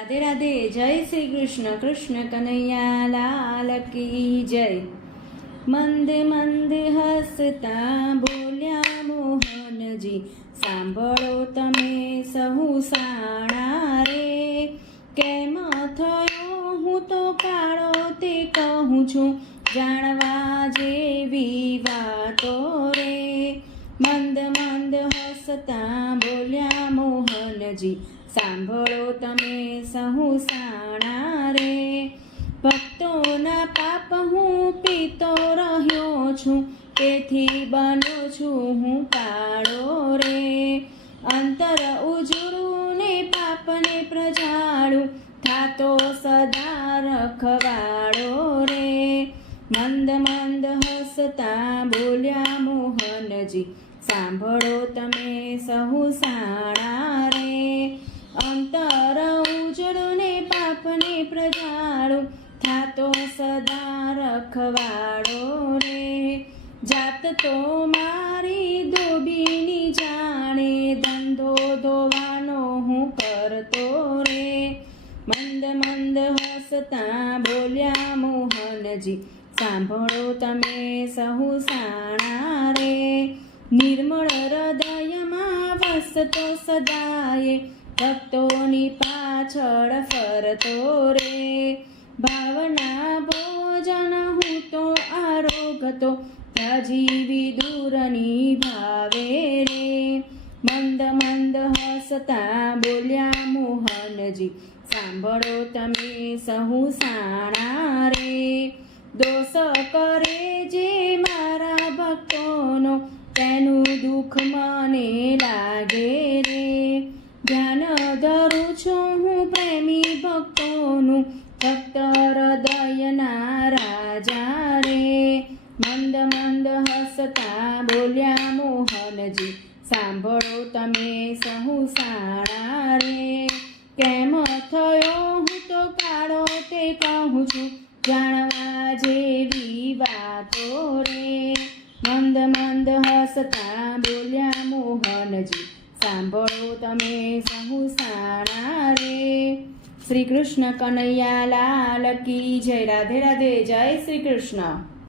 राधे राधे। जय श्री कृष्ण। कृष्ण कन्हैया लाल की जय। मंद मंद हसता बोल्या मोहनजी, सांभळो तमे सहु साणा रे। केम थयो हूँ तो काळो ते कहूँ छूं, जाणवा जेवी वातो रे। मंद मंद हसता बोल्या मोहनजी, सांभळो तमे सहु साणा रे। ભક્તોના પાપ હું પીતો રહ્યો છું, તેથી બન્યો છું હું કાળો રે। અંતર ઉજળું ને પાપને પ્રજાળું, થાતો સદા રખવાળો રે। મંદ મંદ હસતા બોલ્યા મોહનજી, સાંભળો તમે સહુ સાણા રે। અંતર ઉજળું ને પાપને પ્રજાળું, થાતો સદા રખવાળો રે। જાત તો મારી ધોબીની જાણે, ધંધો ધોવાનો હું કરતો રે। મંદ મંદ હસતા બોલ્યા મોહનજી, સાંભળો તમે સહુ સાણા રે। નિર્મળ હૃદયમાં વસતો સદાયે, ભક્તોની પાછળ ફરતો રે। ભાવના ભોજન હું તો આરોગતો, ત્યાજીવી દૂરની ભાવે રે। મંદ મંદ હસતા બોલ્યા મોહનજી, સાંભળો તમે સહુ સાણા રે। દોષ કરે જે મારા ભક્તોનો, તેનું દુઃખ મને લાગે રે। ધ્યાન ધરું છું હું પ્રેમી ભક્તોનું, ભક્ત હૃદયના રાજા રે। મંદ મંદ હસતા બોલ્યા મોહનજી, સાંભળો તમે સહુ સાણા રે। કેમ થયો હું તો કાળો તે કહું છું, જાણવા જેવી વાતો રે। મંદ મંદ હસતા બોલ્યા મોહનજી, સાંભળો તમે સહુ સાણા રે। શ્રી કૃષ્ણ કનૈયા લાલ કી જય। રાધે રાધે। જય શ્રી કૃષ્ણ।